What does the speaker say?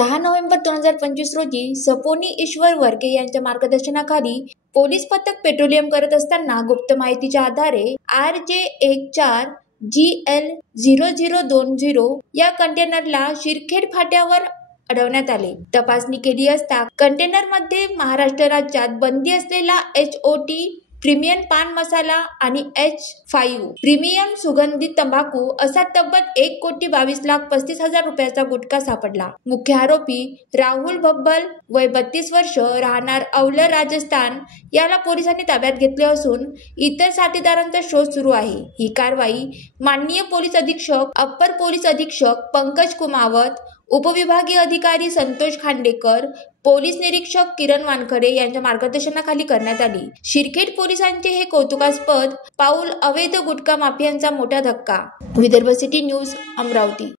10 November 2025 रोजी सपोनी ईश्वर वर्गे यांच्या मार्गदर्शनाखाली पोलीस पथक पेट्रोलिंग करत असताना गुप्त माहितीच्या आधारे RJ14GL0020 या कंटेनरला शिरखेड फाट्यावर अडवण्यात आले। तपासणी केली असता कंटेनरमध्ये महाराष्ट्र राज्यात बंदी असलेला HOT प्रीमियम पान मसाला आणि H5 प्रीमियम सुगंधित तंबाखू असा तब्बल 1,22,35,000 रुपयाचा गुटखा सापडला। मुख्य आरोपी राहुल भब्बल वय 32 वर्ष राहणार औलर राजस्थान याला पोलिसांनी ताब्यात घेतले असून इतर साथीदारांचा शोध सुरू आहे। ही कारवाई माननीय पोलीस अधीक्षक अप्पर पोलीस अधीक्षक पंकज कुमावत, उपविभागीय अधिकारी संतोष खांडेकर, पोलीस निरीक्षक किरण वानखडे यांच्या मार्गदर्शनाखाली करण्यात आली। शिरखेड पोलिसांचे हे कौतुकास्पद पाऊल अवैध गुटखा माफियांचा मोठा धक्का। Vidarbha city news, Amravati.